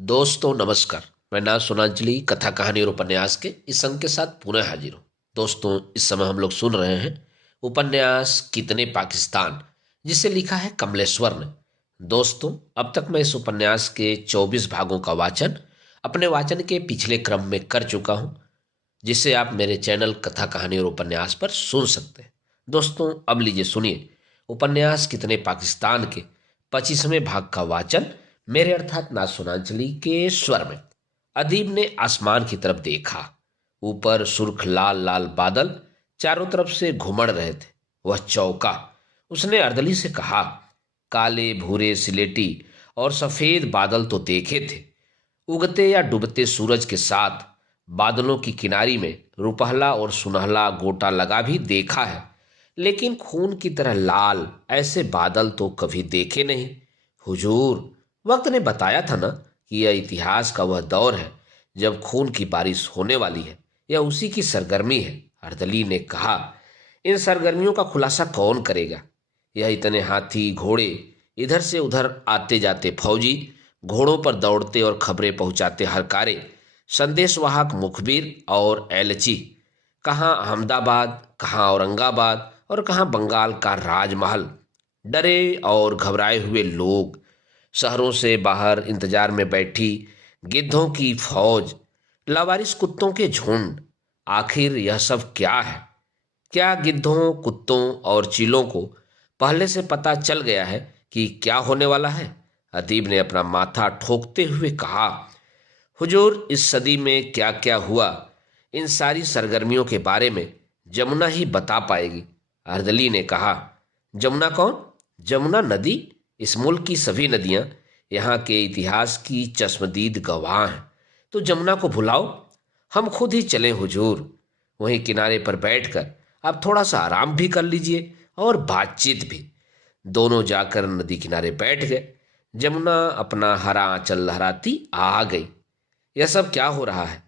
दोस्तों नमस्कार। मैं नाथ सुनांजलि कथा कहानी और उपन्यास के इस अंक के साथ पुनः हाजिर हूँ। दोस्तों इस समय हम लोग सुन रहे हैं उपन्यास कितने पाकिस्तान, जिसे लिखा है कमलेश्वर ने। दोस्तों अब तक मैं इस उपन्यास के 24 भागों का वाचन अपने वाचन के पिछले क्रम में कर चुका हूँ, जिसे आप मेरे चैनल कथा कहानी और उपन्यास पर सुन सकते हैं। दोस्तों अब लीजिए सुनिए उपन्यास कितने पाकिस्तान के 25वें भाग का वाचन मेरे अर्थात नाथ सुनांजलि के स्वर में। अदीब ने आसमान की तरफ देखा। ऊपर सुर्ख लाल लाल बादल चारों तरफ से घुमड़ रहे थे। वह चौंका। उसने अर्दली से कहा, काले भूरे सिलेटी और सफेद बादल तो देखे थे, उगते या डूबते सूरज के साथ बादलों की किनारी में रुपहला और सुनहला गोटा लगा भी देखा है, लेकिन खून की तरह लाल ऐसे बादल तो कभी देखे नहीं। हुजूर, वक्त ने बताया था ना कि यह इतिहास का वह दौर है जब खून की बारिश होने वाली है। यह उसी की सरगर्मी है। अर्दली ने कहा, इन सरगर्मियों का खुलासा कौन करेगा? यह इतने हाथी घोड़े, इधर से उधर आते जाते फौजी, घोड़ों पर दौड़ते और खबरें पहुंचाते हरकारे, संदेशवाहक मुखबिर और एलची, कहाँ अहमदाबाद, कहाँ औरंगाबाद और कहाँ बंगाल का राजमहल। डरे और घबराए हुए लोग, शहरों से बाहर इंतजार में बैठी गिद्धों की फौज, लावारिस कुत्तों के झुंड। आखिर यह सब क्या है? क्या गिद्धों, कुत्तों और चीलों को पहले से पता चल गया है कि क्या होने वाला है? अदीब ने अपना माथा ठोकते हुए कहा, हुजूर, इस सदी में क्या क्या हुआ, इन सारी सरगर्मियों के बारे में जमुना ही बता पाएगी। अर्दली ने कहा, जमुना कौन? जमुना नदी? इस मुल्क की सभी नदियां यहाँ के इतिहास की चश्मदीद गवाह हैं। तो जमुना को भुलाओ, हम खुद ही चलें हुजूर। वहीं किनारे पर बैठकर आप थोड़ा सा आराम भी कर लीजिए और बातचीत भी। दोनों जाकर नदी किनारे बैठ गए। जमुना अपना हरा आंचल लहराती आ गई। यह सब क्या हो रहा है?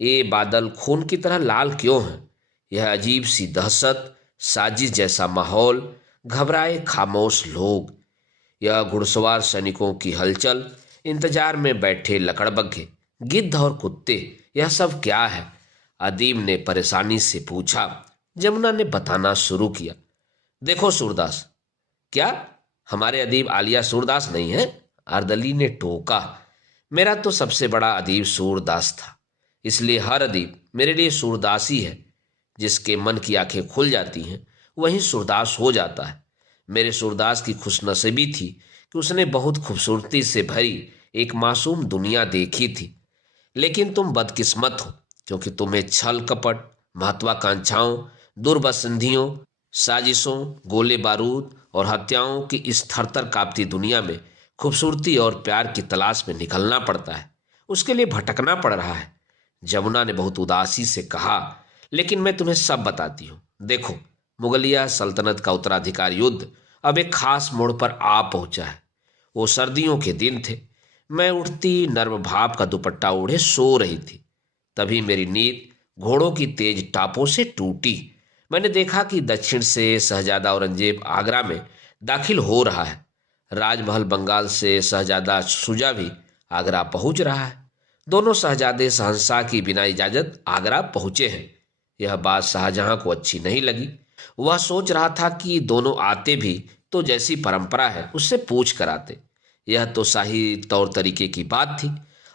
ये बादल खून की तरह लाल क्यों हैं? यह अजीब सी दहशत, साजिश जैसा माहौल, घबराए खामोश लोग, यह घुड़सवार सैनिकों की हलचल, इंतजार में बैठे लकड़बग्घे, गिद्ध और कुत्ते, यह सब क्या है? अदीब ने परेशानी से पूछा। जमुना ने बताना शुरू किया। देखो सूरदास। क्या? हमारे अदीब आलिया सूरदास नहीं है? अर्दली ने टोका। मेरा तो सबसे बड़ा अदीब सूरदास था, इसलिए हर अदीब मेरे लिए सूरदास ही है। जिसके मन की आंखें खुल जाती हैं वही सूरदास हो जाता है। मेरे सूरदास की खुशनसीबी थी कि उसने बहुत खूबसूरती से भरी एक मासूम दुनिया देखी थी। लेकिन तुम बदकिस्मत हो, क्योंकि तुम्हें छल कपट, महत्वाकांक्षाओं, दुर्बसंधियों, साजिशों, गोले बारूद और हत्याओं की इस थरथर कांपती दुनिया में खूबसूरती और प्यार की तलाश में निकलना पड़ता है। उसके लिए भटकना पड़ रहा है। जमुना ने बहुत उदासी से कहा, लेकिन मैं तुम्हें सब बताती हूँ। देखो, मुगलिया सल्तनत का उत्तराधिकार युद्ध अब एक खास मोड़ पर आ पहुंचा है। वो सर्दियों के दिन थे। मैं उठती नर्म भाप का दुपट्टा ओढ़े सो रही थी। तभी मेरी नींद घोड़ों की तेज टापों से टूटी। मैंने देखा कि दक्षिण से शहजादा औरंगजेब आगरा में दाखिल हो रहा है। राजमहल बंगाल से शहजादा शुजा भी आगरा पहुंच रहा है। दोनों शहजादे शहंशाह की बिना इजाजत आगरा पहुंचे हैं। यह बात शाहजहां को अच्छी नहीं लगी। वह सोच रहा था कि दोनों आते भी तो जैसी परंपरा है उससे पूछ कर आते। यह तो शाही तौर तरीके की बात थी,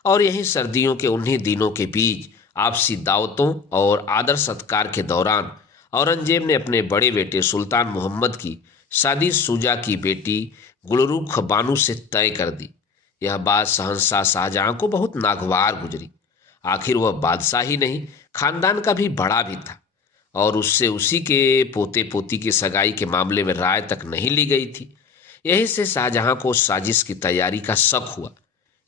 और यही सर्दियों के उन्हीं दिनों के बीच आपसी दावतों और आदर सत्कार के दौरान औरंगजेब ने अपने बड़े बेटे सुल्तान मोहम्मद की शादी शुजा की बेटी गुलरुख बानो से तय कर दी। यह बात शहंशाह शाहजहां को बहुत नागवार गुजरी। आखिर वह बादशाह ही नहीं, खानदान का भी बड़ा भी था, और उससे उसी के पोते पोती की सगाई के मामले में राय तक नहीं ली गई थी। यही से शाहजहां को साजिश की तैयारी का शक हुआ।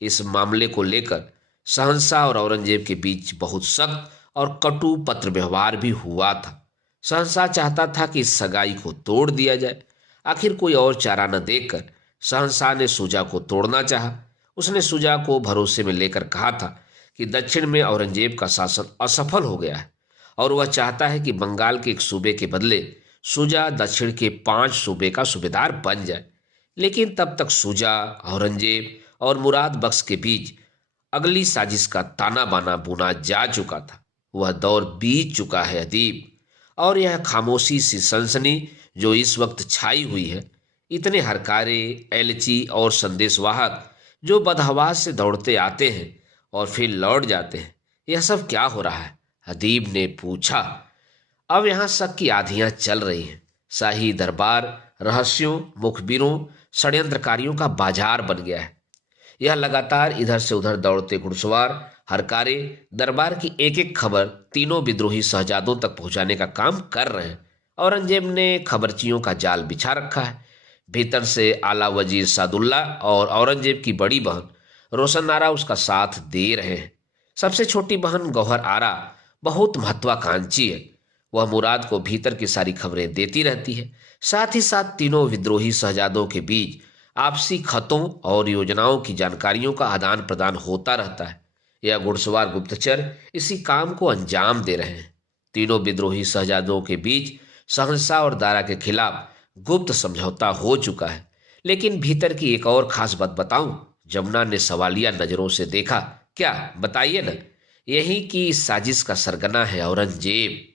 इस मामले को लेकर शहंशाह और औरंगजेब के बीच बहुत सख्त और कटु पत्र व्यवहार भी हुआ था। शहंशाह चाहता था कि इस सगाई को तोड़ दिया जाए। आखिर कोई और चारा न देखकर शहंशाह ने शुजा को तोड़ना चाहा। उसने शुजा को भरोसे में लेकर कहा था कि दक्षिण में औरंगजेब का शासन असफल हो गया है, और वह चाहता है कि बंगाल के एक सूबे के बदले शुजा दक्षिण के 5 सूबे का सूबेदार बन जाए। लेकिन तब तक शुजा, औरंगजेब और मुराद बख्श के बीच अगली साजिश का ताना बाना बुना जा चुका था। वह दौर बीत चुका है अदीब। और यह खामोशी सी सनसनी जो इस वक्त छाई हुई है, इतने हरकारे, एलची और संदेशवाहक जो बदहवास से दौड़ते आते हैं और फिर लौट जाते हैं, यह सब क्या हो रहा है? अदीब ने पूछा। अब यहाँ शक की आंधियां चल रही हैं। शाही दरबार रहस्यों, मुखबिरों, षड्यंत्रकारियों का बाजार बन गया है। यह लगातार इधर से उधर दौड़ते घुड़सवार हरकारे दरबार की एक एक खबर तीनों विद्रोही शहजादों तक पहुंचाने का काम कर रहे हैं। औरंगजेब ने खबरचियों का जाल बिछा रखा है। भीतर से आला वजीर सादुल्ला और औरंगजेब की बड़ी बहन रोशन आरा उसका साथ दे रहे हैं। सबसे छोटी बहन गौहर आरा बहुत महत्वाकांक्षी है। वह मुराद को भीतर की सारी खबरें देती रहती है। साथ ही साथ तीनों विद्रोही शहजादों के बीच आपसी खतों और योजनाओं की जानकारियों का आदान प्रदान होता रहता है। यह घुड़सवार गुप्तचर इसी काम को अंजाम दे रहे हैं। तीनों विद्रोही शहजादों के बीच शहंशाह और दारा के खिलाफ गुप्त समझौता हो चुका है। लेकिन भीतर की एक और खास बात बताऊं? जमुना ने सवालिया नजरों से देखा। क्या, बताइए ना। यही कि इस साजिश का सरगना है औरंगजेब।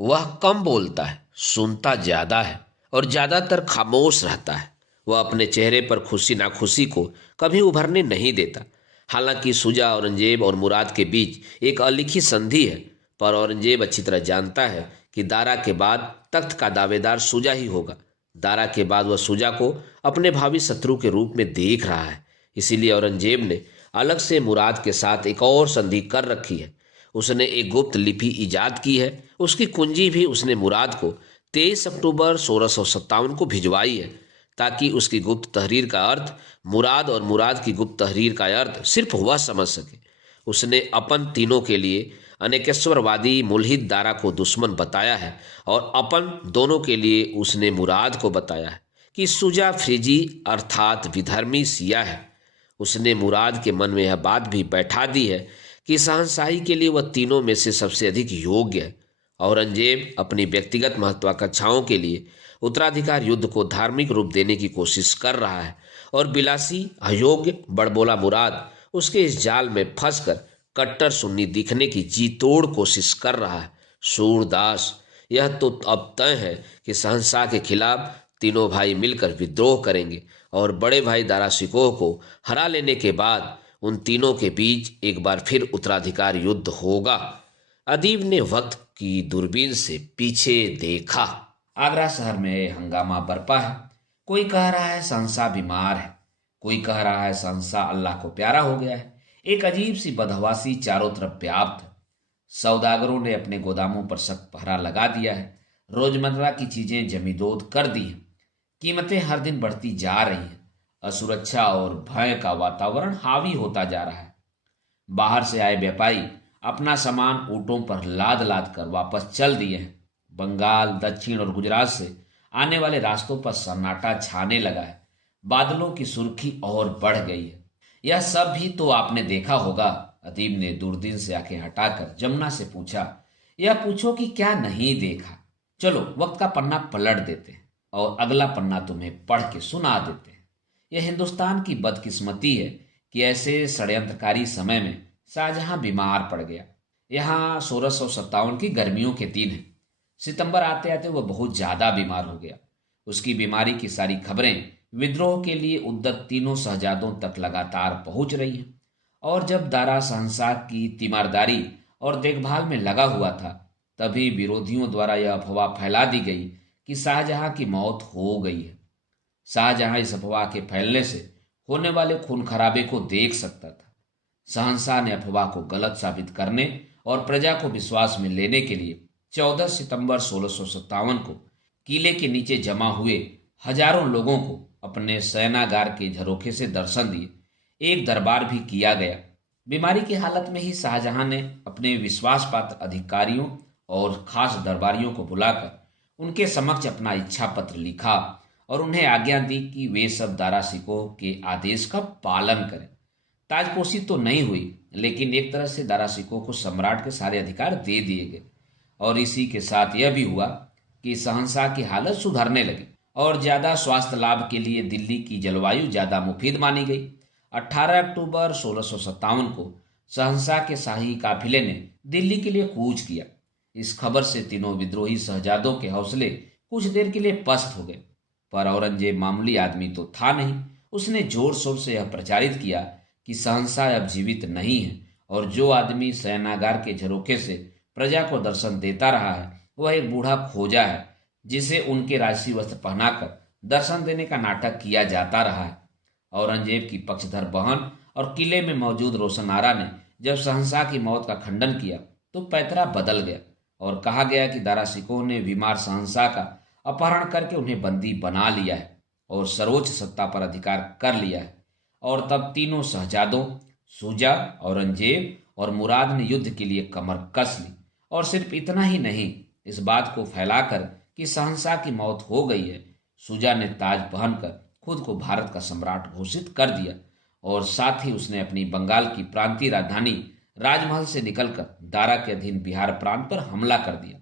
वह कम बोलता है, सुनता ज्यादा है और ज्यादातर खामोश रहता है। वह अपने चेहरे पर खुशी नाखुशी को कभी उभरने नहीं देता। हालांकि सुजा, औरंगजेब और मुराद के बीच एक अलिखित संधि है, पर औरंगजेब अच्छी तरह जानता है कि दारा के बाद तख्त का दावेदार सुजा ही होगा। दारा के बाद वह सुजा को अपने भावी शत्रु के रूप में देख रहा है। इसीलिए औरंगजेब ने अलग से मुराद के साथ एक और संधि कर रखी है। उसने एक गुप्त लिपि इजाद की है। उसकी कुंजी भी उसने मुराद को 23 अक्टूबर 1657 को भिजवाई है, ताकि उसकी गुप्त तहरीर का अर्थ मुराद और मुराद की गुप्त तहरीर का अर्थ सिर्फ वह समझ सके। उसने अपन तीनों के लिए अनेकेश्वरवादी मुल्हिद दारा को दुश्मन बताया है और अपन दोनों के लिए उसने मुराद को बताया है कि सुजा फ्रिजी अर्थात विधर्मी सिया है। उसने मुराद के मन में यह बात भी बैठा दी है कि शहंशाही के लिए वह तीनों में से सबसे अधिक योग्य है। औरंगजेब अपनी व्यक्तिगत महत्वाकांक्षाओं के लिए उत्तराधिकार युद्ध को धार्मिक रूप देने की कोशिश कर रहा है और बिलासी, अयोग्य, बड़बोला मुराद उसके इस जाल में फंसकर कट्टर सुन्नी दिखने की जी तोड़ कोशिश कर रहा है। सूरदास, यह तो अब तय है कि शहंशाह के खिलाफ तीनों भाई मिलकर विद्रोह करेंगे और बड़े भाई दारा शिकोह को हरा लेने के बाद उन तीनों के बीच एक बार फिर उत्तराधिकार युद्ध होगा। अदीब ने वक्त की दूरबीन से पीछे देखा। आगरा शहर में हंगामा बरपा है। कोई कह रहा है शहंशाह बीमार है, कोई कह रहा है शहंशाह अल्लाह को प्यारा हो गया है। एक अजीब सी बदहवासी चारों तरफ व्याप्त है। सौदागरों ने अपने गोदामों पर सख्त पहरा लगा दिया है। रोजमर्रा की चीजें जमींदोज कर दी हैं। कीमतें हर दिन बढ़ती जा रही हैं। असुरक्षा और भय का वातावरण हावी होता जा रहा है। बाहर से आए व्यापारी अपना सामान ऊँटों पर लाद लाद कर वापस चल दिए हैं। बंगाल, दक्षिण और गुजरात से आने वाले रास्तों पर सन्नाटा छाने लगा है। बादलों की सुर्खी और बढ़ गई है। यह सब भी तो आपने देखा होगा। अदीब ने दूरबीन से आंखें हटाकर जमुना से पूछा। यह पूछो कि क्या नहीं देखा। चलो वक्त का पन्ना पलट देते हैं और अगला पन्ना तुम्हें पढ़ के सुना देते हैं। यह हिंदुस्तान की बदकिस्मती है कि ऐसे षड्यंत्रकारी समय में शाहजहां बीमार पड़ गया। यहाँ 1657 की गर्मियों के दिन है। सितंबर आते आते वह बहुत ज्यादा बीमार हो गया। उसकी बीमारी की सारी खबरें विद्रोह के लिए उद्यत तीनों शहजादों तक लगातार पहुंच रही हैं। और जब दारा शहंशाह की तीमारदारी और देखभाल में लगा हुआ था, तभी विरोधियों द्वारा यह अफवाह फैला दी गई कि शाहजहां की मौत हो गई है। शाहजहां इस अफवाह के फैलने से होने वाले खून खराबे को देख सकता था। शहंशाह ने अफवाह को गलत साबित करने और प्रजा को विश्वास में लेने के लिए 14 सितंबर 1657 को किले के नीचे जमा हुए हजारों लोगों को अपने शयनागार के झरोखे से दर्शन दिए। एक दरबार भी किया गया। बीमारी की हालत में ही शाहजहां ने अपने विश्वास पात्र अधिकारियों और खास दरबारियों को बुलाकर उनके समक्ष अपना इच्छा पत्र लिखा और उन्हें आज्ञा दी कि वे सब दारा शिकोह के आदेश का पालन करें। ताजपोशी तो नहीं हुई, लेकिन एक तरह से दारा शिकोह को सम्राट के सारे अधिकार दे दिए गए। और इसी के साथ यह भी हुआ कि शहंशाह की हालत सुधरने लगी और ज्यादा स्वास्थ्य लाभ के लिए दिल्ली की जलवायु ज्यादा मुफीद मानी गई। 18 अक्टूबर 1657 को शहंशाह के शाही काफिले ने दिल्ली के लिए कूच किया। इस खबर से तीनों विद्रोही शहजादों के हौसले कुछ देर के लिए पस्त हो गए, पर औरंगजेब मामूली आदमी तो था नहीं। उसने जोर शोर से यह प्रचारित किया कि शहंशाह अब जीवित नहीं है और जो आदमी शयनागार के झरोखे से प्रजा को दर्शन देता रहा है वह एक बूढ़ा खोजा है जिसे उनके राजसी वस्त्र पहनाकर दर्शन देने का नाटक किया जाता रहा है। औरंगजेब की पक्षधर बहन और किले में मौजूद रोशन आरा ने जब शहंशाह की मौत का खंडन किया तो पैतरा बदल गया और कहा गया कि दारा सिकोह ने बीमार शहंशाह का अपहरण करके उन्हें बंदी बना लिया है और सर्वोच्च सत्ता पर अधिकार कर लिया है। और तब तीनों शहजादों शुजा, औरंगजेब और मुराद ने युद्ध के लिए कमर कस ली। और सिर्फ इतना ही नहीं, इस बात को फैलाकर कि शहंशाह की मौत हो गई है, शुजा ने ताज पहनकर खुद को भारत का सम्राट घोषित कर दिया और साथ ही उसने अपनी बंगाल की प्रांतीय राजधानी राजमहल से निकलकर दारा के अधीन बिहार प्रांत पर हमला कर दिया।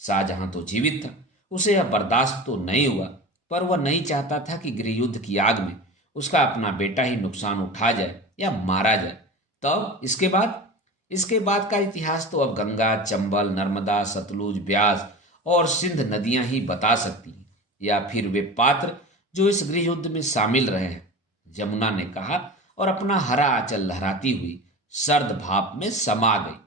शाहजहां तो जीवित था, उसे यह बर्दाश्त तो नहीं हुआ, पर वह नहीं चाहता था कि गृह युद्ध की आग में उसका अपना बेटा ही नुकसान उठा जाए या मारा जाए। तब इसके बाद का इतिहास तो अब गंगा, चंबल, नर्मदा, सतलुज, ब्यास और सिंध नदियां ही बता सकती हैं, या फिर वे पात्र जो इस गृह युद्ध में शामिल रहे हैं। जमुना ने कहा और अपना हरा आंचल लहराती हुई सर्द भाप में समा गई।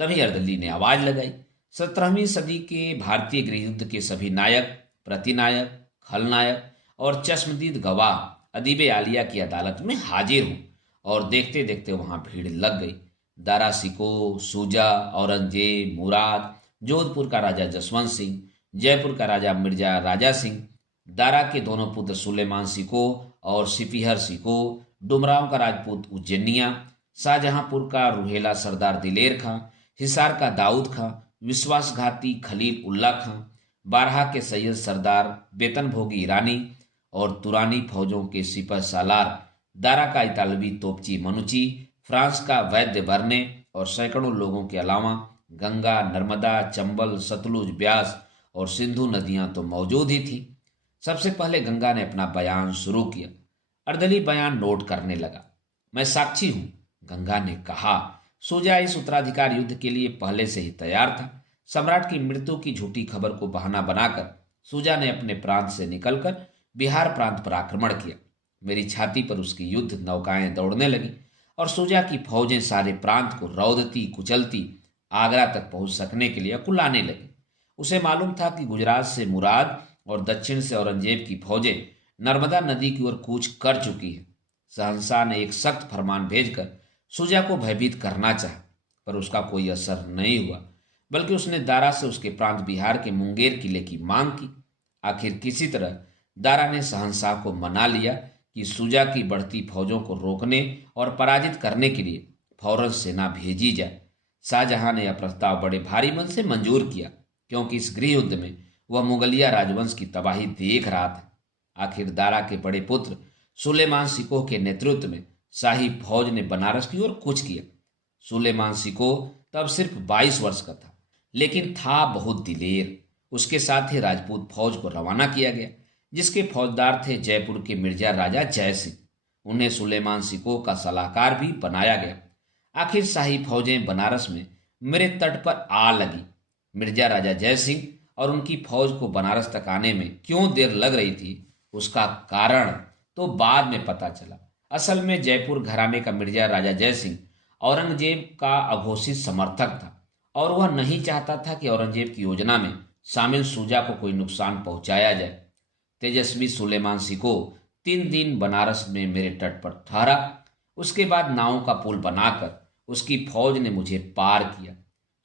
तभी अर्दली ने आवाज लगाई। 17वीं सदी के भारतीय गृह युद्ध के सभी नायक, प्रतिनायक, खलनायक और चश्मदीद गवाह अदीब आलिया की अदालत में हाजिर हूं। और देखते देखते वहां भीड़ लग गई। दारा सिकोह, शुजा, औरंगजेब, मुराद, जोधपुर का राजा जसवंत सिंह, जयपुर का राजा मिर्जा राजा सिंह, दारा के दोनों पुत्र सुलेमान सिकोह और सिपीहर सिकोह, डुमरांव का राजपूत उज्जैनिया, शाहजहांपुर का रुहेला सरदार दिलेर खां, हिसार का दाऊद खां, विश्वासघाती खलील उल्ला खां, बारहा के सैयद सरदार वेतनभोगी ईरानी और तुरानी फौजों के सिपह सालार, दारा का इतालवी तोपची मनुची, फ्रांस का वैद्य बर्ने और सैकड़ों लोगों के अलावा गंगा, नर्मदा, चंबल, सतलुज, ब्यास और सिंधु नदियां तो मौजूद ही थी। सबसे पहले गंगा ने अपना बयान शुरू किया। अर्दली बयान नोट करने लगा। मैं साक्षी हूं, गंगा ने कहा। शुजा इस उत्तराधिकार युद्ध के लिए पहले से ही तैयार था। सम्राट की मृत्यु की झूठी खबर को बहाना बनाकर शुजा ने अपने प्रांत से निकलकर बिहार प्रांत पर आक्रमण किया। मेरी छाती पर उसकी युद्ध नौकाएं दौड़ने लगी और शुजा की फौजें सारे प्रांत को रौदती कुचलती आगरा तक पहुंच सकने के लिए अकुलाने लगी। उसे मालूम था कि गुजरात से मुराद और दक्षिण से औरंगजेब की फौजें नर्मदा नदी की ओर कूच कर चुकी है। शहंशाह ने एक सख्त फरमान भेजकर शुजा को भयभीत करना चाहा, पर उसका कोई असर नहीं हुआ, बल्कि उसने दारा से उसके प्रांत बिहार के मुंगेर किले की मांग की। आखिर किसी तरह दारा ने शहंशाह को मना लिया कि शुजा की बढ़ती फौजों को रोकने और पराजित करने के लिए फौरन सेना भेजी जाए। शाहजहां ने यह प्रस्ताव बड़े भारी मन से मंजूर किया, क्योंकि इस गृह युद्ध में वह मुगलिया राजवंश की तबाही देख रहा था। आखिर दारा के बड़े पुत्र सुलेमान सिकोह के नेतृत्व में शाही फौज ने बनारस की ओर कूच किया। सुलेमान सिकोह तब सिर्फ 22 वर्ष का था, लेकिन था बहुत दिलेर। उसके साथ ही राजपूत फौज को रवाना किया गया, जिसके फौजदार थे जयपुर के मिर्जा राजा जय सिंह। उन्हें सुलेमान सिकोह का सलाहकार भी बनाया गया। आखिर शाही फौजें बनारस में मेरे तट पर आ लगी। मिर्जा राजा जय सिंह और उनकी फौज को बनारस तक आने में क्यों देर लग रही थी, उसका कारण तो बाद में पता चला। असल में जयपुर घराने का मिर्जा राजा जय सिंह औरंगजेब का अघोषित समर्थक था और वह नहीं चाहता था कि औरंगजेब की योजना में शामिल शुजा को कोई नुकसान पहुंचाया जाए। तेजस्वी सुलेमान सिकोह 3 दिन बनारस में मेरे तट पर ठहरा। उसके बाद नावों का पुल बनाकर उसकी फौज ने मुझे पार किया।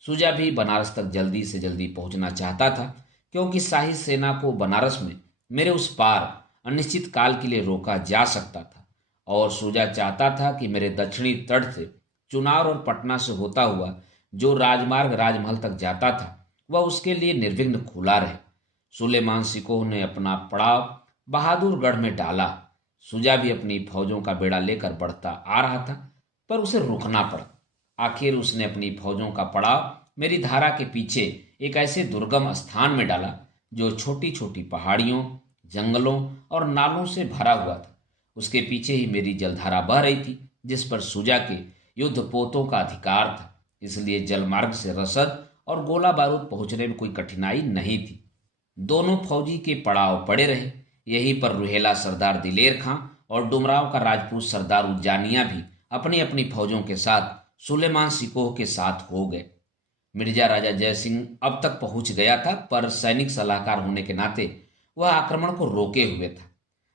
शुजा भी बनारस तक जल्दी से जल्दी पहुंचना चाहता था, क्योंकि शाही सेना को बनारस में मेरे उस पार अनिश्चित काल के लिए रोका जा सकता था। और शुजा चाहता था कि मेरे दक्षिणी तट से चुनार और पटना से होता हुआ जो राजमार्ग राजमहल तक जाता था वह उसके लिए निर्विघ्न खुला रहे। सुलेमान सिकोह ने अपना पड़ाव बहादुरगढ़ में डाला। शुजा भी अपनी फौजों का बेड़ा लेकर बढ़ता आ रहा था, पर उसे रुकना पड़ा। आखिर उसने अपनी फौजों का पड़ाव मेरी धारा के पीछे एक ऐसे दुर्गम स्थान में डाला जो छोटी छोटी पहाड़ियों, जंगलों और नालों से भरा हुआ था। उसके पीछे ही मेरी जलधारा बह रही थी, जिस पर सुजा के युद्धपोतों का अधिकार था। इसलिए जलमार्ग से रसद और गोला बारूद पहुंचने में कोई कठिनाई नहीं थी। दोनों फौजी के पड़ाव पड़े रहे। यहीं पर रुहेला सरदार दिलेर खां और डुमराव का राजपूत सरदार उज्जानिया भी अपनी अपनी फौजों के साथ सुलेमान सिकोह के साथ हो गए। मिर्जा राजा जयसिंह अब तक पहुंच गया था, पर सैनिक सलाहकार होने के नाते वह आक्रमण को रोके हुए था।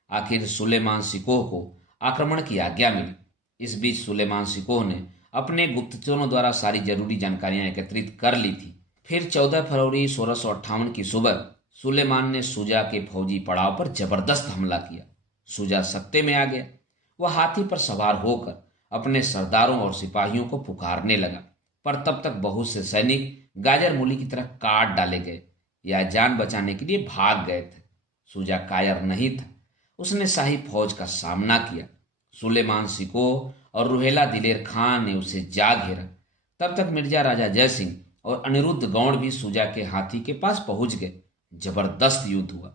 आखिर सुलेमान सिकोह को आक्रमण की आज्ञा मिली। इस बीच सुलेमान सिकोह ने अपने गुप्तचरों द्वारा सारी जरूरी जानकारियां एकत्रित कर ली थी। फिर 14 फरवरी 1658 की सुबह सुलेमान ने सुजा के फौजी पड़ाव पर जबरदस्त हमला किया। सुजा सत्ते में आ गया। वह हाथी पर सवार होकर अपने सरदारों और सिपाहियों को पुकारने लगा, पर तब तक बहुत से सैनिक गाजर मूली की तरह काट डाले गए या जान बचाने के लिए भाग गए थे। सुजा कायर नहीं था। उसने शाही फौज का सामना किया। सुलेमान सिकोह और रुहेला दिलेर खान ने उसे जा घेरा। तब तक मिर्जा राजा जयसिंह और अनिरुद्ध गौड़ भी सुजा के हाथी के पास पहुंच गए। जबरदस्त युद्ध हुआ।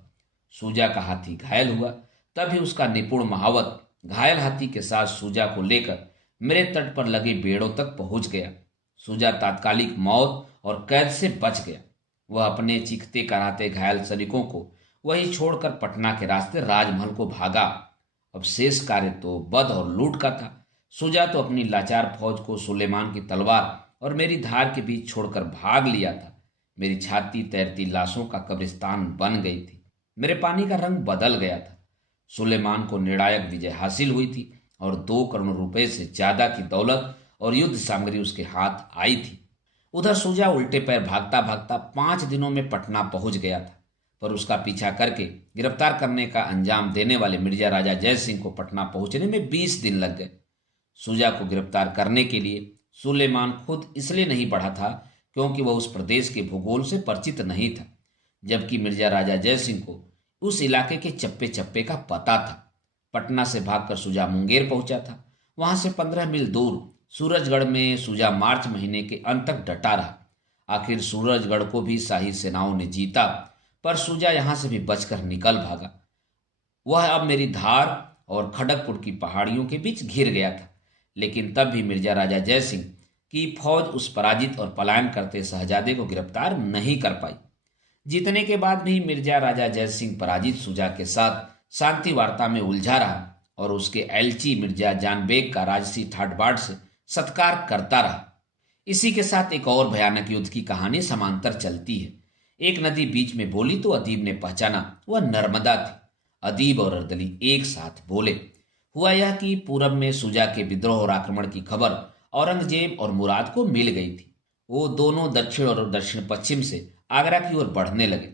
सुजा का हाथी घायल हुआ। तभी उसका निपुण महावत घायल हाथी के साथ सुजा को लेकर मेरे तट पर लगे बेड़ों तक पहुंच गया। सुजा तात्कालिक मौत और कैद से बच गया। वह अपने चीखते कराते घायल सैनिकों को वही छोड़कर पटना के रास्ते राजमहल को भागा। अब शेष कार्य तो बद और लूट का था। सुजा तो अपनी लाचार फौज को सुलेमान की तलवार और मेरी धार के बीच छोड़कर भाग लिया था। मेरी छाती तैरती लाशों का कब्रिस्तान बन गई थी। मेरे पानी का रंग बदल गया था। सुलेमान को निर्णायक विजय हासिल हुई थी और 2 करोड़ रुपए से ज्यादा की दौलत और युद्ध सामग्री उसके हाथ आई थी। उधर सुजा उल्टे पैर भागता भागता 5 दिनों में पटना पहुंच गया था, पर उसका पीछा करके गिरफ्तार करने का अंजाम देने वाले मिर्जा राजा जयसिंह को पटना पहुंचने में 20 दिन लग गए। सुजा को गिरफ्तार करने के लिए सुलेमान खुद इसलिए नहीं बढ़ा था क्योंकि वह उस प्रदेश के भूगोल से परिचित नहीं था, जबकि मिर्जा राजा जयसिंह को उस इलाके के चप्पे चप्पे का पता था। पटना से भागकर सुजा मुंगेर पहुंचा था। वहां से 15 मील दूर सूरजगढ़ में सुजा मार्च महीने के अंत तक डटा रहा। आखिर सूरजगढ़ को भी शाही सेनाओं ने जीता, पर सुजा यहां से भी बचकर निकल भागा। वह अब मेरी धार और खड़गपुर की पहाड़ियों के बीच घिर गया था। लेकिन तब भी मिर्जा राजा जयसिंह की फौज उस पराजित और पलायन करते शहजादे को गिरफ्तार नहीं कर पाई। जीतने के बाद भी मिर्जा राजा जयसिंह पराजित सुजा के साथ शांति वार्ता में उलझा रहा और उसके एलची मिर्जा जान बेग का राजसी ठाट बाट से सत्कार करता रहा। इसी के साथ एक और भयानक युद्ध की कहानी समांतर चलती है। एक नदी बीच में बोली तो अदीब ने पहचाना वह नर्मदा थी। अदीब और अर्दली एक साथ बोले। हुआ यह कि पूरब में सुजा के विद्रोह और आक्रमण की खबर औरंगजेब और मुराद को मिल गई थी। वो दोनों दक्षिण और दक्षिण पश्चिम से आगरा की ओर बढ़ने लगे।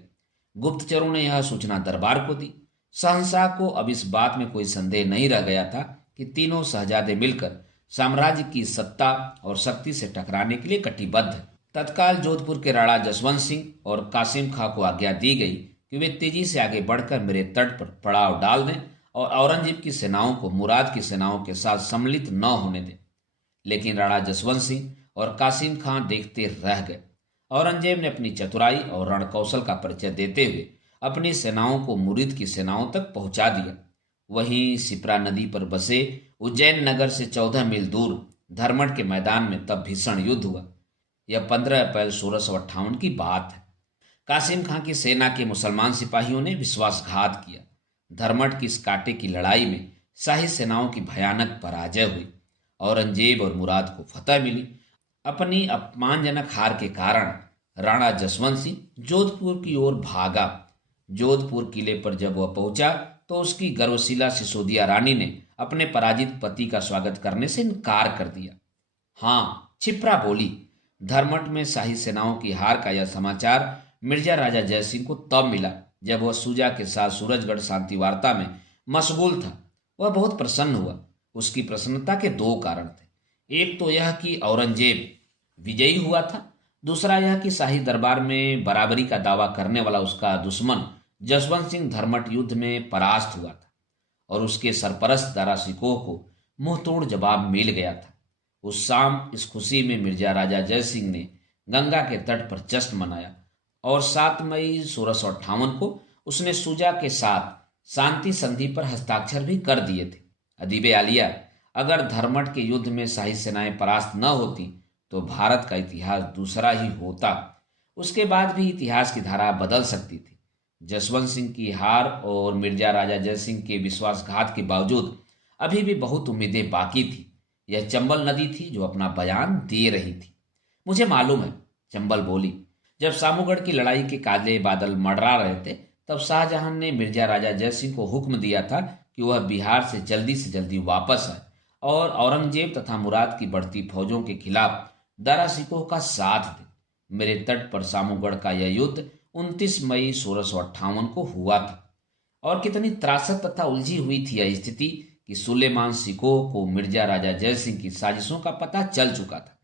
गुप्तचरों ने यह सूचना दरबार को दी। शहंशाह को अब इस बात में कोई संदेह नहीं रह गया था कि तीनों शहजादे मिलकर साम्राज्य की सत्ता और शक्ति से टकराने के लिए कटिबद्ध है। तत्काल जोधपुर के राणा जसवंत सिंह और कासिम खां को आज्ञा दी गई कि वे तेजी से आगे बढ़कर मेरे तट पर पड़ाव डाल दें और औरंगजेब की सेनाओं को मुराद की सेनाओं के साथ सम्मिलित न होने दें। लेकिन राणा जसवंत सिंह और कासिम खां देखते रह गए। औरंगजेब ने अपनी चतुराई और रणकौशल का परिचय देते हुए अपनी सेनाओं को मुरीद की सेनाओं तक पहुंचा दिया। वहीं सिप्रा नदी पर बसे उज्जैन नगर से 14 मील दूर धर्मट के मैदान में तब भीषण युद्ध हुआ। यह 15 अप्रैल 1658 की बात है। कासिम खां की सेना के मुसलमान सिपाहियों ने विश्वासघात किया। धर्मट की इस कांटे की लड़ाई में शाही सेनाओं की भयानक पराजय हुई। औरंगजेब और मुराद को फतह मिली। अपनी अपमानजनक हार के कारण राणा जसवंत सिंह जोधपुर की ओर भागा। जोधपुर किले पर जब वह पहुंचा तो उसकी गर्वशीला सिसोदिया रानी ने अपने पराजित पति का स्वागत करने से इनकार कर दिया। हाँ, छिप्रा बोली। धर्मट में शाही सेनाओं की हार का यह समाचार मिर्जा राजा जयसिंह को तब मिला जब वह सुजा के साथ सूरजगढ़ शांति वार्ता में मशगूल था। वह बहुत प्रसन्न हुआ। उसकी प्रसन्नता के 2 कारण थे। एक तो यह कि औरंगजेब विजयी हुआ था, दूसरा यह कि शाही दरबार में बराबरी का दावा करने वाला उसका दुश्मन जसवंत सिंह धर्मट युद्ध में परास्त हुआ था और उसके सरपरस्त दारा सिकोह को मुंह तोड़ जवाब मिल गया था। उस शाम इस खुशी में मिर्जा राजा जयसिंह ने गंगा के तट पर जश्न मनाया और 7 मई 1658 को उसने सुजा के साथ शांति संधि पर हस्ताक्षर भी कर दिए थे। अदीबे आलिया, अगर धर्मट के युद्ध में शाही सेनाएं परास्त न होती तो भारत का इतिहास दूसरा ही होता। उसके बाद भी इतिहास की धारा बदल सकती थी। जसवंत सिंह की हार और मिर्जा राजा जय सिंह के विश्वासघात के बावजूद अभी भी बहुत उम्मीदें बाकी थी। यह चंबल नदी थी जो अपना बयान दे रही थी। मुझे मालूम है, चंबल बोली, जब सामूगढ़ की लड़ाई के काले बादल मंडरा रहे थे तब शाहजहां ने मिर्जा राजा जय सिंह को हुक्म दिया था कि वह बिहार से जल्दी वापस आए और औरंगजेब तथा मुराद की बढ़ती फौजों के खिलाफ दारा सिकोह का साथ दे। मेरे तट पर सामूगढ़ का यह युद्ध 29 मई 1658 को हुआ था और कितनी त्रासद तथा उलझी हुई थी यह स्थिति कि सुलेमान सिकोह को मिर्जा राजा जय सिंह की साजिशों का पता चल चुका था।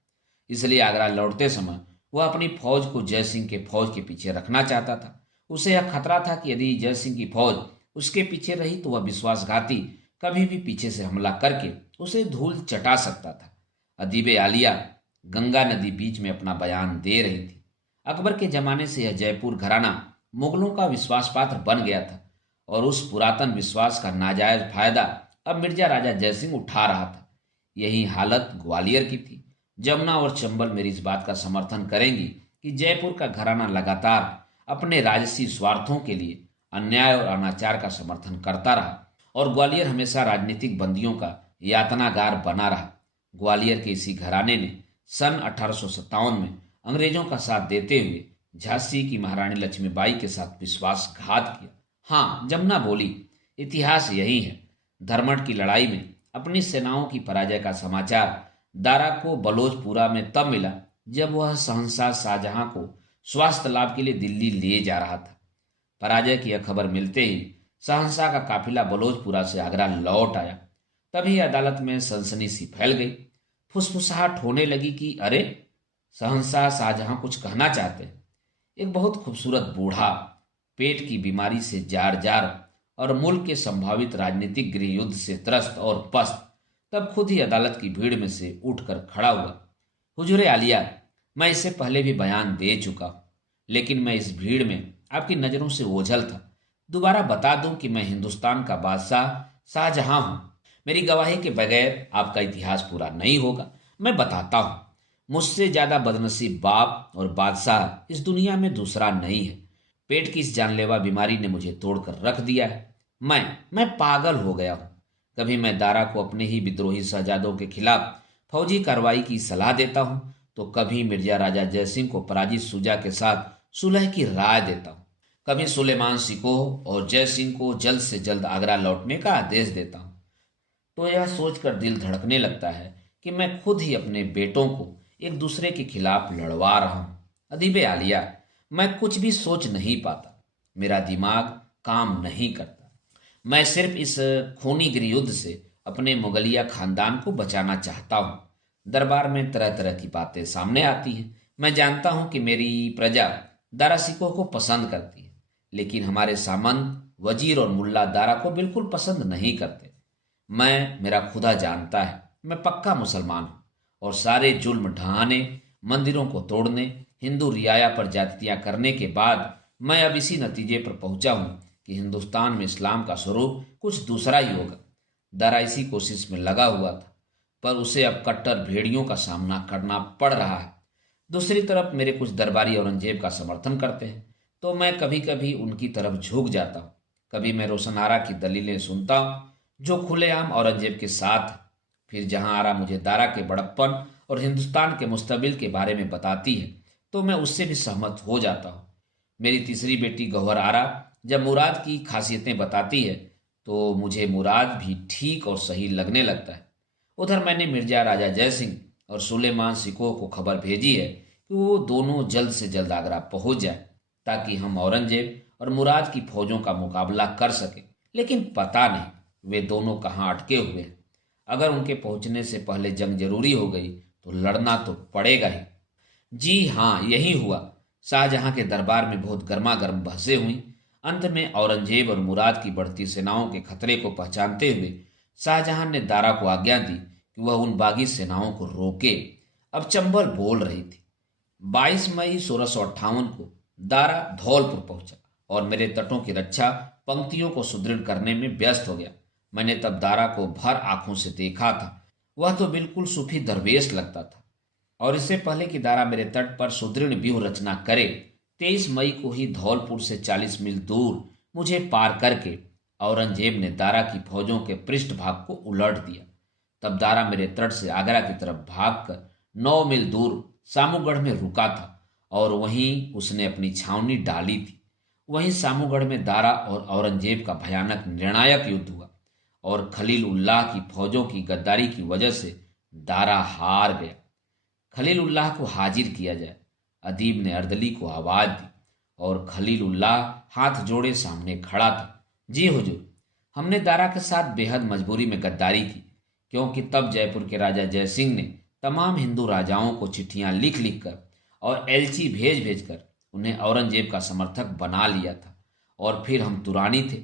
इसलिए आगरा लौटते समय वह अपनी फौज को जय सिंह के फौज के पीछे रखना चाहता था। उसे यह खतरा था कि यदि जय सिंह की फौज उसके पीछे रही तो वह विश्वासघाती कभी भी पीछे से हमला करके उसे धूल चटा सकता था। अदीबे आलिया, गंगा नदी बीच में अपना बयान दे रही थी। अकबर के जमाने से यह जयपुर घराना मुगलों का विश्वास पात्र बन गया था और उस पुरातन विश्वास का नाजायज फायदा अब मिर्जा राजा जयसिंह उठा रहा था। यही हालत ग्वालियर की थी। जमुना और चंबल मेरी इस बात का समर्थन करेंगी कि जयपुर का घराना लगातार अपने राजसी स्वार्थों के लिए अन्याय और अनाचार का समर्थन करता रहा और ग्वालियर हमेशा राजनीतिक बंदियों का यातनागार बना रहा। ग्वालियर के इसी घराने ने सन 1857 में अंग्रेजों का साथ देते हुए झांसी की महारानी लक्ष्मीबाई के साथ विश्वासघात किया। हाँ, जमुना बोली, इतिहास यही है। धर्मट की लड़ाई में अपनी सेनाओं की पराजय का समाचार दारा को बलोचपुरा में तब मिला जब वह शहंशाह शाहजहां को स्वास्थ्य लाभ के लिए दिल्ली ले जा रहा था। पराजय की यह खबर मिलते ही शहंशाह का काफिला बलोचपुरा से आगरा लौट आया। तभी अदालत में सनसनी सी फैल गई। फुसफुसाहट होने लगी कि अरे, शहंशाह शाहजहां कुछ कहना चाहते हैं। एक बहुत खूबसूरत बूढ़ा, पेट की बीमारी से जार जार और मुल्क के संभावित राजनीतिक गृह युद्ध से त्रस्त और पस्त, तब खुद ही अदालत की भीड़ में से उठकर खड़ा हुआ। हुजूरे आलिया, मैं इससे पहले भी बयान दे चुका हूं, लेकिन मैं इस भीड़ में आपकी नजरों से ओझल था। दोबारा बता दूं कि मैं हिंदुस्तान का बादशाह शाहजहां हूं। मेरी गवाही के बगैर आपका इतिहास पूरा नहीं होगा। मैं बताता हूं, मुझसे ज्यादा बदनसीब बाप और बादशाह इस दुनिया में दूसरा नहीं है। पेट की इस जानलेवा बीमारी ने मुझे तोड़कर रख दिया है। मैं पागल हो गया हूं। कभी मैं दारा को अपने ही विद्रोही शहजादों के खिलाफ फौजी कार्रवाई की सलाह देता हूं तो कभी मिर्जा राजा जयसिंह को पराजित सुजा के साथ सुलह की राय देता हूं। कभी सुलेमान सिकोह और जय सिंह को जल्द से जल्द आगरा लौटने का आदेश देता हूं। तो यह सोचकर दिल धड़कने लगता है कि मैं खुद ही अपने बेटों को एक दूसरे के खिलाफ लड़वा रहा हूं। अदीबे आलिया, मैं कुछ भी सोच नहीं पाता। मेरा दिमाग काम नहीं करता। मैं सिर्फ इस खूनी गृहयुद्ध से अपने मुगलिया खानदान को बचाना चाहता हूं। दरबार में तरह तरह की बातें सामने आती हैं। मैं जानता हूं कि मेरी प्रजा दारा सिकोह को पसंद करती है, लेकिन हमारे सामंत, वजीर और मुल्ला दारा को बिल्कुल पसंद नहीं करते। मेरा खुदा जानता है, मैं पक्का मुसलमान हूँ और सारे जुल्म ढहाने, मंदिरों को तोड़ने, हिंदू रियाया पर ज्यादतियां करने के बाद मैं अब इसी नतीजे पर पहुंचा हूँ कि हिंदुस्तान में इस्लाम का स्वरूप कुछ दूसरा ही होगा। दारा इसी कोशिश में लगा हुआ था, पर उसे अब कट्टर भेड़ियों का सामना करना पड़ रहा है। दूसरी तरफ मेरे कुछ दरबारी औरंगजेब का समर्थन करते हैं, तो मैं कभी कभी उनकी तरफ झुक जाता हूँ। कभी मैं रोशन आरा की दलीलें सुनता हूँ जो खुलेआम औरंगजेब के साथ है। फिर जहां आरा मुझे दारा के बड़प्पन और हिंदुस्तान के मुस्तबिल के बारे में बताती है तो मैं उससे भी सहमत हो जाता हूँ। मेरी तीसरी बेटी गौहर आरा जब मुराद की खासियतें बताती है तो मुझे मुराद भी ठीक और सही लगने लगता है। उधर मैंने मिर्जा राजा जयसिंह और सुलेमान सिकोह को खबर भेजी है कि वो दोनों जल्द से जल्द आगरा पहुंच जाए ताकि हम औरंगजेब और मुराद की फौजों का मुकाबला कर सके। लेकिन पता नहीं वे दोनों कहाँ अटके हुए हैं। अगर उनके पहुंचने से पहले जंग जरूरी हो गई तो लड़ना तो पड़ेगा ही। जी हाँ, यही हुआ। शाहजहां के दरबार में बहुत गर्मा गर्म बहसें हुई। अंत में औरंगजेब और मुराद की बढ़ती सेनाओं के खतरे को पहचानते हुए शाहजहां ने दारा को आज्ञा दी कि वह उन बागी सेनाओं को रोके। अब चंबल बोल रही थी। 22 मई 1658 को दारा धौलपुर पहुंचा और मेरे तटों की रक्षा पंक्तियों को सुदृढ़ करने में व्यस्त हो गया। मैंने तब दारा को भर आंखों से देखा था। वह तो बिल्कुल सूफी दरवेश लगता था। और इससे पहले कि दारा मेरे तट पर सुदृढ़ व्यूह रचना करे, 23 मई को ही धौलपुर से 40 मील दूर मुझे पार करके औरंगजेब ने दारा की फौजों के पृष्ठभाग को उलट दिया। तब दारा मेरे तट से आगरा की तरफ भागकर 9 मील दूर सामूगढ़ में रुका था और वहीं उसने अपनी छावनी डाली थी। वहीं सामूगढ़ में दारा और औरंगजेब का भयानक निर्णायक युद्ध हुआ और खलील उल्लाह की फौजों की गद्दारी की वजह से दारा हार गया। खलील उल्लाह को हाजिर किया जाए। अदीब ने अर्दली को आवाज दी और खलील उल्लाह हाथ जोड़े सामने खड़ा था। जी हुजूर, हमने दारा के साथ बेहद मजबूरी में गद्दारी की, क्योंकि तब जयपुर के राजा जयसिंह ने तमाम हिंदू राजाओं को चिट्ठियां लिख लिख कर और एलची भेज भेज कर उन्हें औरंगजेब का समर्थक बना लिया था। और फिर हम तुरानी थे।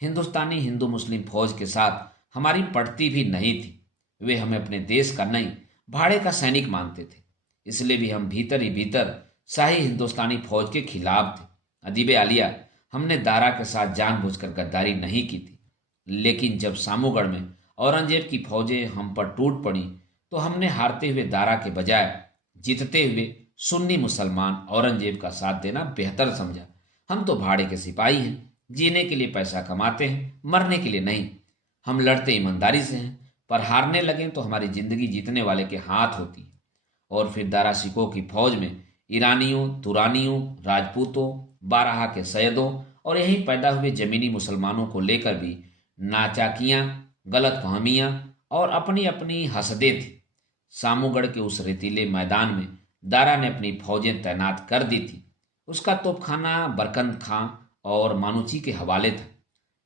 हिंदुस्तानी हिंदू मुस्लिम फौज के साथ हमारी पड़ती भी नहीं थी। वे हमें अपने देश का नहीं, भाड़े का सैनिक मानते थे। इसलिए भी हम भीतर ही भीतर शाही हिंदुस्तानी फौज के खिलाफ थे। अदीब आलिया, हमने दारा के साथ जानबूझकर गद्दारी नहीं की थी, लेकिन जब सामूगढ़ में औरंगजेब की फौजें हम पर टूट पड़ी तो हमने हारते हुए दारा के बजाय जीतते हुए सुन्नी मुसलमान औरंगजेब का साथ देना बेहतर समझा। हम तो भाड़े के सिपाही हैं, जीने के लिए पैसा कमाते हैं, मरने के लिए नहीं। हम लड़ते ईमानदारी से हैं, पर हारने लगें तो हमारी जिंदगी जीतने वाले के हाथ होती है। और फिर दारा सिकों की फौज में ईरानियों, तुरानियों, राजपूतों, बारहा के सैयदों और यहीं पैदा हुए जमीनी मुसलमानों को लेकर भी नाचाकियां, गलत फहमियां और अपनी अपनी हसदे थी। सामूगढ़ के उस रेतीले मैदान में दारा ने अपनी फौजें तैनात कर दी थी। उसका तोपखाना बरकंद खां और मानुची के हवाले था।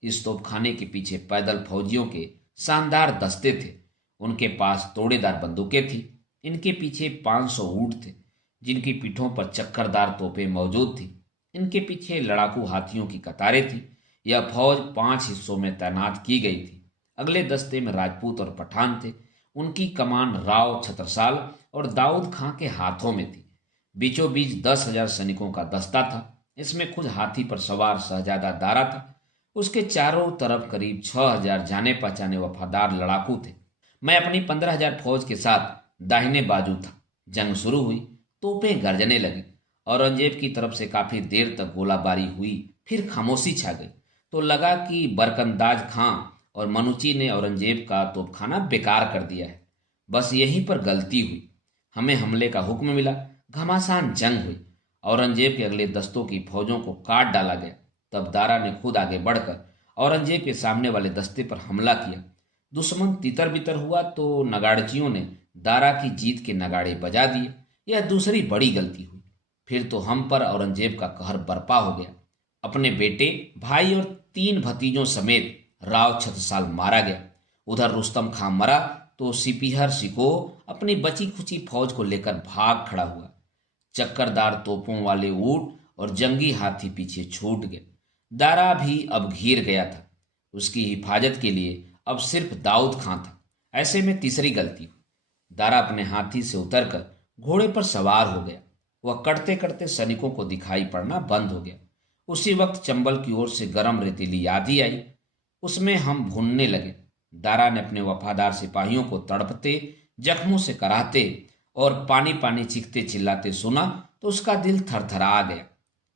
इस तोपखाने के पीछे पैदल फौजियों के शानदार दस्ते थे। उनके पास तोड़ेदार बंदूकें थी। इनके पीछे 500 ऊंट थे, जिनकी पीठों पर चक्करदार तोपें मौजूद थी। इनके पीछे लड़ाकू हाथियों की कतारें थी। यह फौज 5 हिस्सों में तैनात की गई थी। अगले दस्ते में राजपूत और पठान थे। उनकी कमान राव छत्रसाल और दाऊद खां के हाथों में थी। बीचों बीच 10,000 सैनिकों का दस्ता था। इसमें खुद हाथी पर सवार शहजादा दारा था। उसके चारों तरफ करीब 6,000 जाने पहचाने वफादार लड़ाकू थे। मैं अपनी 15,000 फौज के साथ दाहिने बाजू था। जंग शुरू हुई, तोपें गरजने लगी। औरंगजेब की तरफ से काफी देर तक गोलाबारी हुई, फिर खामोशी छा गई। तो लगा कि बरकंदाज खां और मनुची ने औरंगजेब का तोपखाना बेकार कर दिया है। बस यहीं पर गलती हुई। हमें हमले का हुक्म मिला। घमासान जंग हुई। औरंगजेब के अगले दस्तों की फौजों को काट डाला गया। तब दारा ने खुद आगे बढ़कर औरंगजेब के सामने वाले दस्ते पर हमला किया। दुश्मन तितर बितर हुआ तो नगाड़चियों ने दारा की जीत के नगाड़े बजा दिए। यह दूसरी बड़ी गलती हुई। फिर तो हम पर औरंगजेब का कहर बरपा हो गया। अपने बेटे, भाई और 3 भतीजों समेत राव छत्रसाल मारा गया। उधर रुस्तम खां मरा तो सिपीहर सिको अपनी बची खुची फौज को लेकर भाग खड़ा हुआ। चक्करदार तोपों वाले ऊंट और जंगी हाथी पीछे छूट गए। दारा भी अब घिर गया था। उसकी हिफाजत के लिए अब सिर्फ दाऊद खां था। ऐसे में तीसरी गलती हुई। दारा अपने हाथी से उतरकर घोड़े पर सवार हो गया। वह कड़ते कड़ते सैनिकों को दिखाई पड़ना बंद हो गया। उसी वक्त चंबल की ओर से गर्म रेतीली आंधी आई। उसमें हम भूनने लगे। दारा ने अपने वफादार सिपाहियों को तड़पते, जख्मों से कराहते और पानी पानी चीखते चिल्लाते सुना तो उसका दिल थरथरा गया।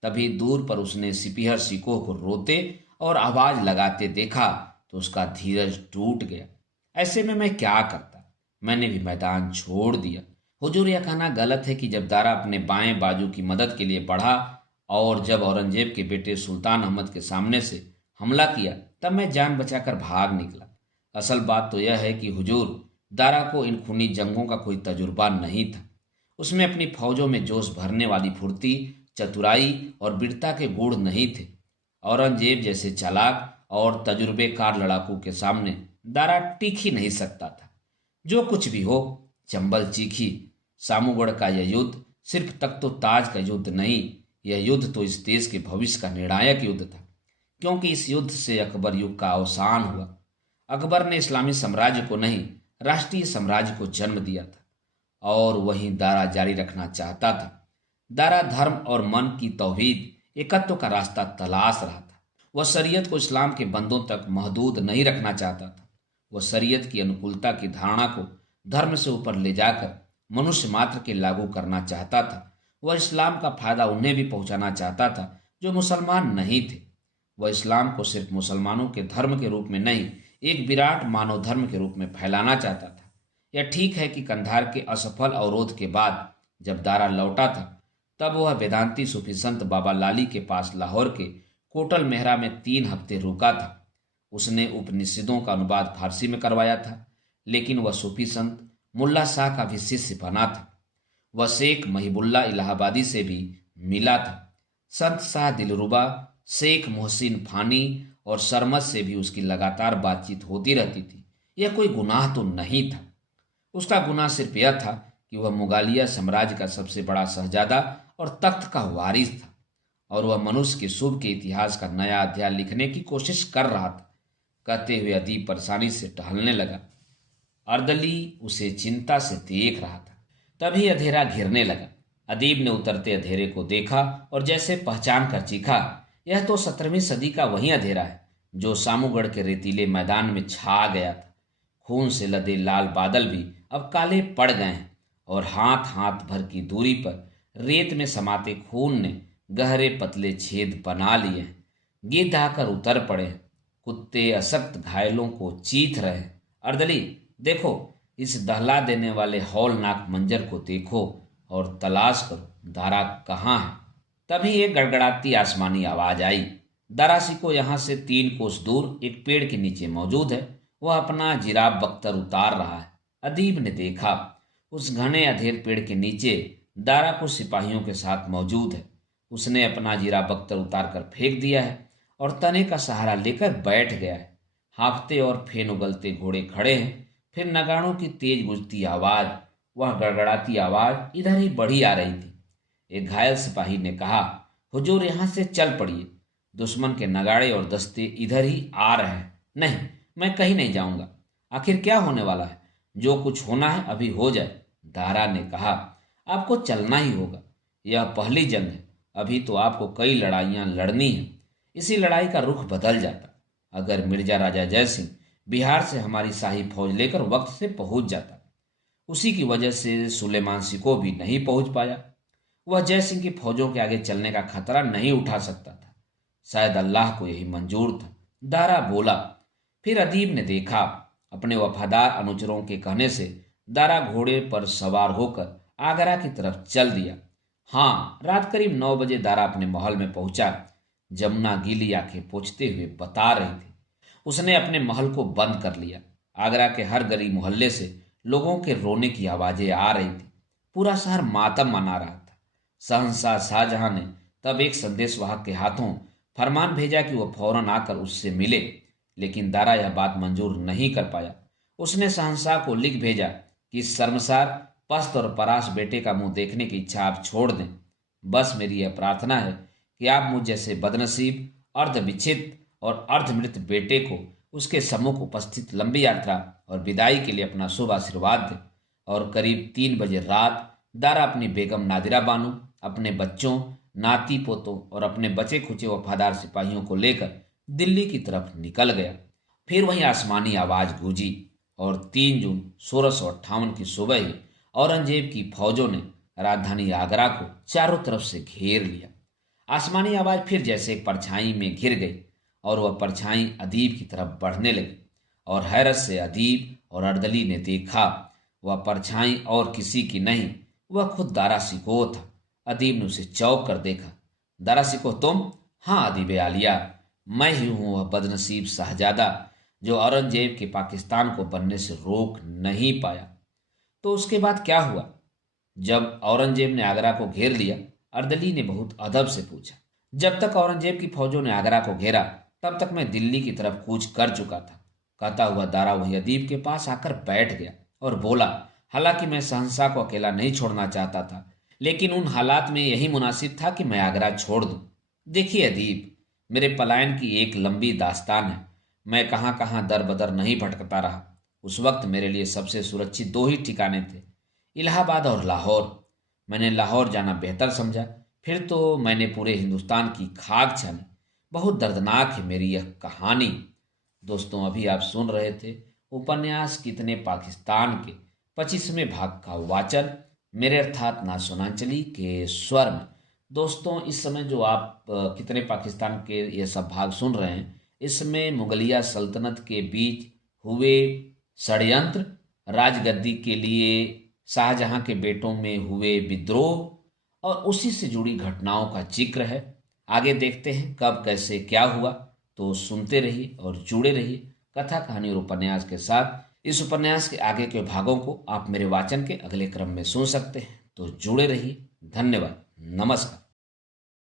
तभी दूर पर उसने सिपीहर सिकोह को रोते और आवाज लगाते देखा तो उसका धीरज टूट गया। ऐसे में मैं क्या करता? मैंने भी मैदान छोड़ दिया। हुजूर, यह कहना गलत है कि जब दारा अपने बाएं बाजू की मदद के लिए बढ़ा और जब औरंगजेब के बेटे सुल्तान अहमद के सामने से हमला किया तब मैं जान बचाकर भाग निकला। असल बात तो यह है कि हुजूर, दारा को इन खूनी जंगों का कोई तजुर्बा नहीं था। उसमें अपनी फौजों में जोश भरने वाली फुर्ती, चतुराई और वीरता के गुण नहीं थे। औरंगजेब जैसे चालाक और तजुर्बेकार लड़ाकू के सामने दारा टिक ही नहीं सकता था। जो कुछ भी हो, चंबल चीखी। सामूगढ़ का यह युद्ध सिर्फ तख्तो ताज का युद्ध नहीं, यह युद्ध तो इस देश के भविष्य का निर्णायक युद्ध था, क्योंकि इस युद्ध से अकबर युग का अवसान हुआ। अकबर ने इस्लामी साम्राज्य को नहीं, राष्ट्रीय साम्राज्य को जन्म दिया था और वही दारा जारी रखना चाहता था। दारा धर्म और मन की तौहीद, एकत्व का रास्ता तलाश रहा था। वह शरीयत को इस्लाम के बंदों तक महदूद नहीं रखना चाहता था। वह शरीयत की अनुकूलता की धारणा को धर्म से ऊपर ले जाकर मनुष्य मात्र के लागू करना चाहता था। वह इस्लाम का फायदा उन्हें भी पहुंचाना चाहता था जो मुसलमान नहीं थे। वह इस्लाम को सिर्फ मुसलमानों के धर्म के रूप में नहीं, एक विराट मानव धर्म के रूप में फैलाना चाहता था। यह ठीक है कि कंधार के असफल अवरोध के बाद जब दारा लौटा था, तब वह वेदांती सूफी संत बाबा लाली के पास लाहौर के कोटल मेहरा में 3 हफ्ते रुका था। उसने उपनिषदों का अनुवाद फारसी में करवाया था, लेकिन वह सूफी संत मुल्ला शाह का भी शिष्य बना था। वह शेख महिबुल्ला इलाहाबादी से भी मिला था। संत शाह दिलरुबा, शेख मोहसिन फानी और सरमद से भी उसकी लगातार बातचीत होती रहती थी। यह कोई गुनाह तो नहीं था। उसका गुनाह सिर्फ यह था कि वह मुगालिया साम्राज्य का सबसे बड़ा शहजादा और तख्त का वारिस था, और वह मनुष्य के शुभ के इतिहास का नया अध्याय लिखने की कोशिश कर रहा था। कहते हुए अदीब परेशानी से टहलने लगा। अर्दली उसे चिंता से देख रहा था। तभी अंधेरा घिरने लगा। अदीब ने उतरते अंधेरे को देखा और जैसे पहचान कर चीखा, यह तो 17वीं सदी का वही अंधेरा है जो सामूगढ़ के रेतीले मैदान में छा गया था। खून से लदे लाल बादल भी अब काले पड़ गए हैं और हाथ हाथ भर की दूरी पर रेत में समाते खून ने गहरे पतले छेद बना लिए हैं। गिद्ध आकर उतर पड़े हैं। कुत्ते अशक्त घायलों को चीथ रहे हैं। अर्दली, देखो, इस दहला देने वाले हौलनाक मंजर को देखो और तलाश करो, दारा कहाँ है। तभी एक गड़गड़ाती आसमानी आवाज आई। दरासी को यहाँ से 3 कोस दूर एक पेड़ के नीचे मौजूद है। वह अपना जिराब बख्तर उतार रहा है। अदीब ने देखा, उस घने अधेर पेड़ के नीचे दारा को सिपाहियों के साथ मौजूद है। उसने अपना जिराब बख्तर उतार कर फेंक दिया है और तने का सहारा लेकर बैठ गया है। हाँफते और फेन उगलते घोड़े खड़े हैं। फिर नगाड़ों की तेज गुजती आवाज, वह गड़गड़ाती आवाज इधर ही बढ़ी आ रही थी। एक घायल सिपाही ने कहा, हुजूर, यहाँ से चल पड़िए। दुश्मन के नगाड़े और दस्ते इधर ही आ रहे हैं। नहीं, मैं कहीं नहीं जाऊंगा। आखिर क्या होने वाला है? जो कुछ होना है अभी हो जाए, दारा ने कहा। आपको चलना ही होगा। यह पहली जंग है। अभी तो आपको कई लड़ाइयां लड़नी है। इसी लड़ाई का रुख बदल जाता अगर मिर्जा राजा जयसिंह बिहार से हमारी शाही फौज लेकर वक्त से पहुंच जाता। उसी की वजह से सुलेमान सिको भी नहीं पहुंच पाया। वह जयसिंह की फौजों के आगे चलने का खतरा नहीं उठा सकता था। शायद अल्लाह को यही मंजूर था, दारा बोला। फिर अदीब ने देखा, अपने वफादार अनुचरों के कहने से दारा घोड़े पर सवार होकर आगरा की तरफ चल दिया। हाँ, रात करीब 9 बजे दारा अपने महल में पहुंचा। जमुना गीली आंखें पोंछते हुए बता रही थी। उसने अपने महल को बंद कर लिया। आगरा के हर गली मोहल्ले से लोगों के रोने की आवाजें आ रही थी। पूरा शहर मातम मना रहा था। शहंशाह शाहजहां ने तब एक संदेशवाहक के हाथों फरमान भेजा कि वह फौरन आकर उससे मिले, लेकिन दारा यह बात मंजूर नहीं कर पाया। उसने शहंशाह को लिख भेजा कि इस शर्मसार, पस्त और परास बेटे का मुंह देखने की इच्छा आप छोड़ दें। बस मेरी यह प्रार्थना है कि आप मुझ जैसे बदनसीब, अर्धविच्छित और अर्धमृत बेटे को उसके सम्मुख उपस्थित लंबी यात्रा और विदाई के लिए अपना शुभ आशीर्वाद दें। और करीब 3 बजे रात दारा अपनी बेगम नादिरा बानो, अपने बच्चों, नाती पोतों और अपने बचे खुचे वफादार सिपाहियों को लेकर दिल्ली की तरफ निकल गया। फिर वहीं आसमानी आवाज गूंजी और 3 जून 1658 की सुबह ही औरंगजेब की फौजों ने राजधानी आगरा को चारों तरफ से घेर लिया। आसमानी आवाज फिर जैसे एक परछाई में घिर गई और वह परछाई अदीब की तरफ बढ़ने लगी। और हैरत से अदीब और अर्दली ने देखा, वह परछाई और किसी की नहीं, वह खुद दारा सिकोह था। अदीब ने उसे चौंक कर देखा। दारा सिकोह तुम? हाँ अदीब आलिया, मैं ही हूं वह बदनसीब शहजादा जो औरंगजेब के पाकिस्तान को बनने से रोक नहीं पाया। तो उसके बाद क्या हुआ? जब औरंगजेब ने आगरा को घेर लिया, अर्दली ने बहुत अदब से पूछा। जब तक औरंगजेब की फौजों ने आगरा को घेरा, तब तक मैं दिल्ली की तरफ कूच कर चुका था। कहता हुआ दारा वही अदीब के पास आकर बैठ गया और बोला, हालांकि मैं शहंशाह को अकेला नहीं छोड़ना चाहता था, लेकिन उन हालात में यही मुनासिब था कि मैं आगरा छोड़ दूं। देखिए अदीब, मेरे पलायन की एक लंबी दास्तान है। मैं कहाँ कहाँ दर बदर नहीं भटकता रहा। उस वक्त मेरे लिए सबसे सुरक्षित 2 ही ठिकाने थे, इलाहाबाद और लाहौर। मैंने लाहौर जाना बेहतर समझा। फिर तो मैंने पूरे हिंदुस्तान की खाक छानी। बहुत दर्दनाक है मेरी यह कहानी। दोस्तों, अभी आप सुन रहे थे उपन्यास कितने पाकिस्तान के 25वें भाग का वाचन मेरे अर्थात ना सुनांचली के स्वर में। दोस्तों, इस समय जो आप कितने पाकिस्तान के ये सब भाग सुन रहे हैं, इसमें मुगलिया सल्तनत के बीच हुए षड्यंत्र, राजगद्दी के लिए शाहजहां के बेटों में हुए विद्रोह और उसी से जुड़ी घटनाओं का जिक्र है। आगे देखते हैं कब कैसे क्या हुआ। तो सुनते रहिए और जुड़े रहिए कथा कहानी और उपन्यास के साथ। इस उपन्यास के आगे के भागों को आप मेरे वाचन के अगले क्रम में सुन सकते हैं। तो जुड़े रहिए। धन्यवाद। नमस्कार।